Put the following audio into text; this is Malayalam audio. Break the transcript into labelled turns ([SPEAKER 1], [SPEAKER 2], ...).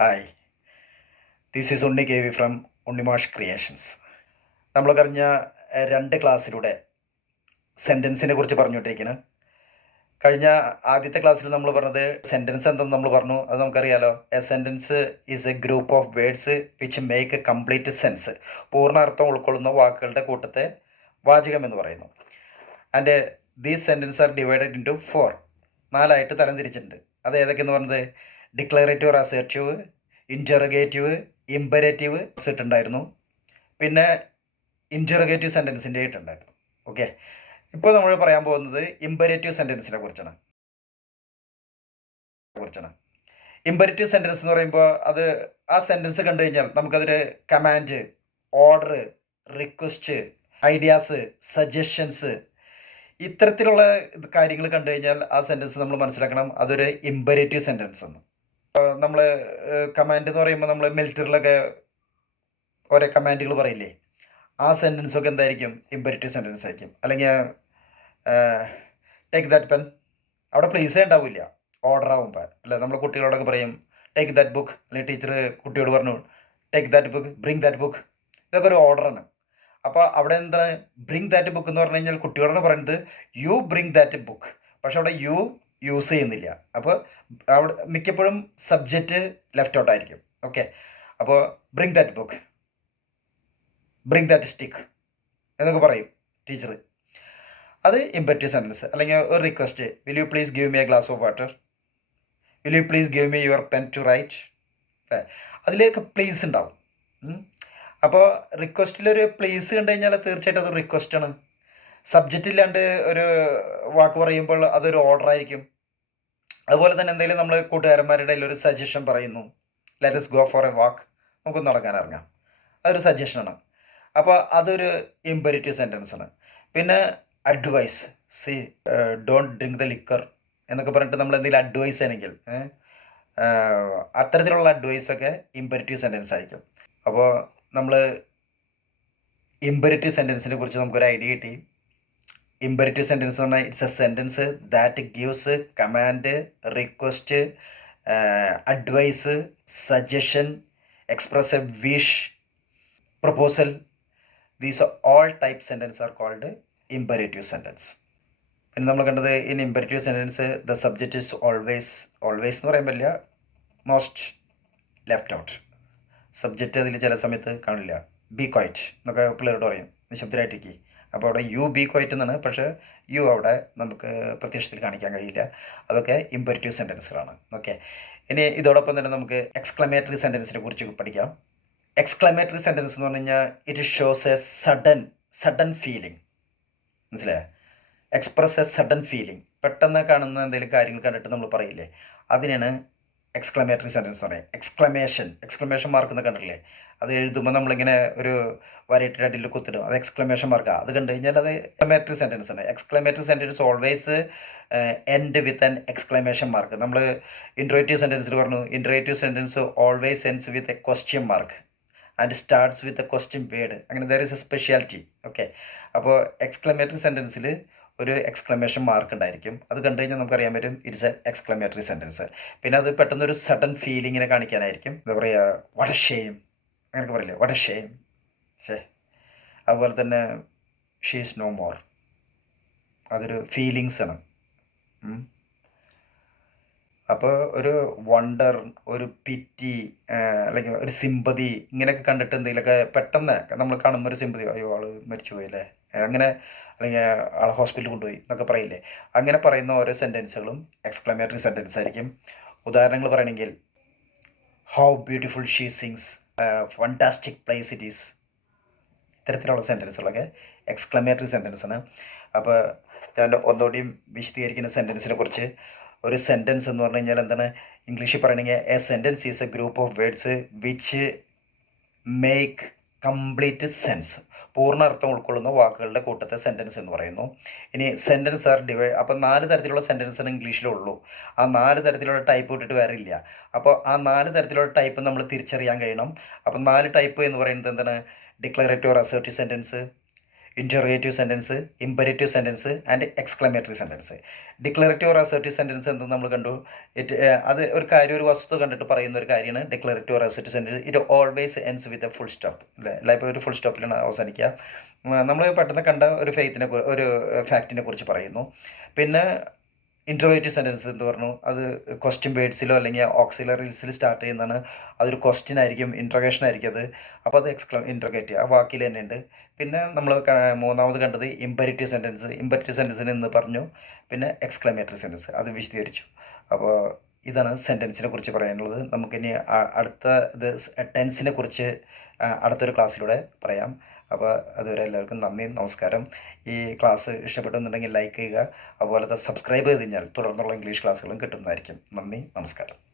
[SPEAKER 1] Hi this is Unni K V from Unnimash creations നമ്മൾ കഴിഞ്ഞ രണ്ട് ക്ലാസ്സിലൂടെ സെന്റൻസിനെ കുറിച്ച് പറഞ്ഞുകൊണ്ടിരിക്കുകയാണ് കഴിഞ്ഞ ആദ്യത്തെ ക്ലാസ്സിൽ നമ്മൾ പറഞ്ഞത് സെന്റൻസ് എന്തെന്ന് നമ്മൾ പറഞ്ഞു. അത് നമുക്കറിയാലോ. A sentence is a group of words which make a complete sense പൂർണാർത്ഥം ഉൾക്കൊള്ളുന്ന വാക്കുകളുടെ കൂട്ടത്തെ വാചകം എന്ന് പറയുന്നു. And these sentence are divided into four നാലായിട്ട് തരംതിരിച്ചിട്ടുണ്ട് അത് ഏതൊക്കെയെന്ന് പറഞ്ഞത്? ഡിക്ലറേറ്റീവ് റെസേർച്ചീവ് ഇന്ററഗേറ്റീവ് ഇമ്പരേറ്റീവ് ഇട്ടുണ്ടായിരുന്നു പിന്നെ ഇന്ററഗേറ്റീവ് സെന്റൻസിന്റെ ആയിട്ടുണ്ടായിരുന്നു ഓക്കെ ഇപ്പോൾ നമ്മൾ പറയാൻ പോകുന്നത് ഇമ്പരേറ്റീവ് സെന്റൻസിനെ കുറിച്ചാണ്. കുറിച്ചാണ്. ഇമ്പരേറ്റീവ് സെന്റൻസ് എന്ന് പറയുമ്പോൾ അത് ആ സെന്റൻസ് കണ്ടു കഴിഞ്ഞാൽ നമുക്കതൊരു command order request ideas suggestions ഇത്തരത്തിലുള്ള കാര്യങ്ങൾ കണ്ടു കഴിഞ്ഞാൽ ആ സെന്റൻസ് നമ്മൾ മനസ്സിലാക്കണം. അതൊരു ഇമ്പരേറ്റീവ് സെന്റൻസ് എന്ന് നമ്മൾ കമാൻഡ് എന്ന് പറയുമ്പോൾ നമ്മൾ മിലിറ്ററിലൊക്കെ ഓരോ കമാൻഡുകൾ പറയില്ലേ? ആ സെന്റൻസൊക്കെ എന്തായിരിക്കും? ഇമ്പരറ്റീവ് സെന്റൻസ് ആയിരിക്കും. അല്ലെങ്കിൽ ടേക്ക് ദാറ്റ് പെൻ അവിടെ പ്ലേസേ ഉണ്ടാവില്ല. ഓർഡർ ആകുമ്പോൾ അല്ല നമ്മൾ കുട്ടികളോടൊക്കെ പറയും ടേക്ക് ദാറ്റ് ബുക്ക് അല്ലെങ്കിൽ ടീച്ചർ കുട്ടിയോട് പറഞ്ഞു take that book bring that book ഇതൊക്കെ ഒരു ഓർഡറാണ് അപ്പോൾ അവിടെ എന്താണ്? ബ്രിങ് ദാറ്റ് ബുക്ക് എന്ന് പറഞ്ഞു കഴിഞ്ഞാൽ കുട്ടികളോട് പറയുന്നത് യു ബ്രിങ് ദാറ്റ് ബുക്ക് പക്ഷെ അവിടെ യു യൂസ് ചെയ്യുന്നില്ല. അപ്പോൾ അവിടെ മിക്കപ്പോഴും സബ്ജക്റ്റ് ലെഫ്റ്റ് ഔട്ട് ആയിരിക്കും. ഓക്കെ അപ്പോൾ bring that book bring that stick എന്നൊക്കെ പറയും ടീച്ചർ അത് ഇമ്പറ്റീവ് സെന്റൻസ് അല്ലെങ്കിൽ ഒരു request will you please give me a glass of water will you please give me your pen to write അതിലേക്ക് പ്ലീസ് ഉണ്ടാവും. അപ്പോൾ റിക്വസ്റ്റിലൊരു പ്ലീസ് കണ്ടു കഴിഞ്ഞാൽ തീർച്ചയായിട്ടും അത് റിക്വസ്റ്റാണ് സബ്ജക്റ്റ് ഇല്ലാണ്ട് ഒരു വാക്ക് പറയുമ്പോൾ അതൊരു ഓർഡർ ആയിരിക്കും. അതുപോലെ തന്നെ എന്തെങ്കിലും നമ്മൾ കൂട്ടുകാരന്മാരുടെ ഒരു സജഷൻ പറയുന്നു. Let's go for a walk നമുക്കൊന്ന് നടക്കാൻ ഇറങ്ങാം. അതൊരു സജഷനാണ് അപ്പോൾ അതൊരു ഇമ്പരേറ്റീവ് സെന്റൻസ് ആണ്. പിന്നെ advice see don't drink the liquor എന്നൊക്കെ പറഞ്ഞിട്ട് നമ്മൾ എന്തെങ്കിലും അഡ്വൈസ് ആണെങ്കിൽ അത്തരത്തിലുള്ള അഡ്വൈസൊക്കെ ഇമ്പരേറ്റീവ് സെന്റൻസ് ആയിരിക്കും. അപ്പോൾ നമ്മൾ ഇമ്പരേറ്റീവ് സെന്റൻസിനെ കുറിച്ച് നമുക്കൊരു ഐഡിയ കിട്ടി. ഇമ്പരേറ്റീവ് സെന്റൻസ് എന്ന് പറഞ്ഞാൽ it's a sentence that gives command request advice suggestion express a wish proposal these all type sentence are called imperative sentence പിന്നെ നമ്മൾ കണ്ടത് in imperative sentence the subject is always always എന്ന് പറയാൻ പറ്റില്ല മോസ്റ്റ് ലെഫ്റ്റ് ഔട്ട് സബ്ജക്റ്റ് അതിൽ ചില സമയത്ത് കാണില്ല. ബി ക്വൈറ്റ് എന്നൊക്കെ പിള്ളേരോട് പറയും. നിശബ്ദരായിട്ടിരിക്കുക അപ്പോൾ അവിടെ യു ബി ക്വൈറ്റ് എന്നാണ്. പക്ഷേ യു അവിടെ നമുക്ക് പ്രത്യക്ഷത്തിൽ കാണിക്കാൻ കഴിയില്ല. അതൊക്കെ ഇമ്പരേറ്റീവ് സെന്റൻസുകളാണ് ഓക്കെ ഇനി ഇതോടൊപ്പം തന്നെ നമുക്ക് എക്സ്ക്ലമേറ്ററി സെന്റൻസിനെ കുറിച്ച് പഠിക്കാം. എക്സ്ക്ലമേറ്ററി സെന്റൻസ് എന്ന് പറഞ്ഞു കഴിഞ്ഞാൽ it shows a sudden sudden feeling മനസ്സിലായോ? എക്സ്പ്രസ് എ സഡൻ ഫീലിംഗ് പെട്ടെന്ന് കാണുന്ന എന്തെങ്കിലും കാര്യങ്ങൾ കണ്ടിട്ട് നമ്മൾ പറയില്ലേ? അതിനാണ് എക്സ്ക്ലമേറ്ററി സെന്റൻസ് എന്ന് പറയുന്നത് എക്സ്ക്ലമേഷൻ എക്സ്ക്ലമേഷൻ മാർക്ക് എന്ന് കണ്ടിട്ടില്ലേ? അത് എഴുതുമ്പോൾ നമ്മളിങ്ങനെ ഒരു വരയിട്ട് അടിയിൽ കുത്തിടും. അത് എക്സ്ക്ലമേഷൻ മാർക്കാണ് അത് കണ്ടു കഴിഞ്ഞാൽ അത് എക്സ്ക്ലമേറ്ററി സെന്റൻസ് ആണ്. Exclamatory sentence always end with an exclamation mark നമ്മൾ ഇൻട്രേറ്റീവ് സെന്റൻസിൽ പറഞ്ഞു. Interrogative sentence always ends with a question mark and starts with a question word അങ്ങനെ there is a speciality okay അപ്പോൾ എക്സ്ക്ലമേറ്ററി സെന്റൻസിൽ ഒരു എക്സ്ക്ലമേഷൻ മാർക്ക് ഉണ്ടായിരിക്കും. അത് കണ്ടു കഴിഞ്ഞാൽ നമുക്കറിയാൻ പറ്റും ഇറ്റ്സ് എ എക്സ്ക്ലമേറ്ററി സെന്റൻസ് പിന്നെ അത് പെട്ടെന്ന് ഒരു സഡൻ ഫീലിങ്ങിനെ കാണിക്കാനായിരിക്കും. എന്താ പറയുക വട അങ്ങനെയൊക്കെ പറയില്ലേ വട ശേ അതുപോലെ തന്നെ ഷീസ് നോ മോർ അതൊരു ഫീലിങ്സ് ആണ്. അപ്പോൾ ഒരു വണ്ടർ ഒരു പിറ്റി അല്ലെങ്കിൽ ഒരു സിമ്പതി ഇങ്ങനെയൊക്കെ കണ്ടിട്ട് എന്തെങ്കിലുമൊക്കെ പെട്ടെന്ന് നമ്മൾ കാണുമ്പോൾ ഒരു സിമ്പതി അയ്യോ ആൾ മരിച്ചു പോയില്ലേ അങ്ങനെ അല്ലെങ്കിൽ ആളെ ഹോസ്പിറ്റലിൽ കൊണ്ടുപോയി എന്നൊക്കെ പറയില്ലേ? അങ്ങനെ പറയുന്ന ഓരോ സെന്റൻസുകളും എക്സ്ക്ലമേറ്ററി സെന്റൻസ് ആയിരിക്കും. ഉദാഹരണങ്ങൾ പറയണമെങ്കിൽ how beautiful she sings fantastic place it is ഇത്തരത്തിലുള്ള സെന്റൻസുകളൊക്കെ എക്സ്ക്ലമേറ്ററി സെന്റൻസാണ് അപ്പോൾ ഞാൻ ഒന്നുകൂടിയും വിശദീകരിക്കുന്ന സെന്റൻസിനെ കുറിച്ച് ഒരു സെന്റൻസ് എന്ന് പറഞ്ഞു കഴിഞ്ഞാൽ എന്താണ്? ഇംഗ്ലീഷിൽ പറയണമെങ്കിൽ a sentence is a group of words which make complete sense പൂർണ അർത്ഥം ഉൾക്കൊള്ളുന്ന വാക്കുകളുടെ കൂട്ടത്തെ സെന്റൻസ് എന്ന് പറയുന്നു. ഇനി സെന്റൻസ് ആർ ഡിവൈഡ് അപ്പോൾ നാല് തരത്തിലുള്ള സെന്റൻസ് ഇംഗ്ലീഷിലുള്ളൂ ആ നാല് തരത്തിലുള്ള ടൈപ്പ് ഇട്ടിട്ട് വേറെ ഇല്ല. അപ്പോൾ ആ നാല് തരത്തിലുള്ള ടൈപ്പ് നമ്മൾ തിരിച്ചറിയാൻ കഴിയണം. അപ്പോൾ നാല് ടൈപ്പ് എന്ന് പറയുന്നത് എന്താണ്? Declarative assertive sentence interrogative sentence imperative sentence and exclamatory sentence declarative or assertive sentence എന്ന് നമ്മൾ കണ്ടു? ഇറ്റ് അത് ഒരു കാര്യം ഒരു വസ്തു കണ്ടിട്ട് പറയുന്ന ഒരു കാര്യമാണ് declarative or assertive sentence it always ends with a full stop അല്ലേ ലൈബ്രറി ഒരു ഫുൾ സ്റ്റോപ്പിലാണ് അവസാനിക്കുക. നമ്മൾ പെട്ടെന്ന് കണ്ട ഒരു ഫെയ്ത്തിനെ ഒരു ഫാക്റ്റിനെ കുറിച്ച് പറയുന്നു. പിന്നെ ഇൻട്രോവേറ്റീവ് സെന്റൻസ് എന്ന് പറഞ്ഞു. അത് ക്വസ്റ്റ്യൻ ബേഡ്സിലോ അല്ലെങ്കിൽ ഓക്സിലറീസിൽ സ്റ്റാർട്ട് ചെയ്യുന്നതാണ്. അതൊരു ക്വസ്റ്റ്യൻ ആയിരിക്കും ഇൻട്രോഗേഷൻ ആയിരിക്കും അത്. അപ്പോൾ അത് എക്സ്ക്ല ഇൻട്രോഗേറ്റ് ആ വാക്കിൽ തന്നെ ഉണ്ട്. പിന്നെ നമ്മൾ മൂന്നാമത് കണ്ടത് ഇമ്പരിറ്റീവ് സെന്റൻസ് ഇമ്പരിറ്റീവ് സെന്റൻസിന് എന്ന് പറഞ്ഞു. പിന്നെ എക്സ്ക്ലമേറ്ററി സെന്റൻസ് അത് വിശദീകരിച്ചു. അപ്പോൾ ഇതാണ് സെന്റൻസിനെ കുറിച്ച് പറയാനുള്ളത്. നമുക്കിനി അടുത്ത ഇത് ടെൻസിനെ കുറിച്ച് അടുത്തൊരു ക്ലാസ്സിലൂടെ പറയാം. അപ്പോൾ അതുവരെ എല്ലാവർക്കും നന്ദി നമസ്കാരം. ഈ ക്ലാസ് ഇഷ്ടപ്പെട്ടെന്നുണ്ടെങ്കിൽ ലൈക്ക് ചെയ്യുക. അതുപോലെ സബ്സ്ക്രൈബ് ചെയ്ത് കഴിഞ്ഞാൽ തുടർന്നുള്ള ഇംഗ്ലീഷ് ക്ലാസ്സുകളും കിട്ടുന്നതായിരിക്കും. നന്ദി നമസ്കാരം.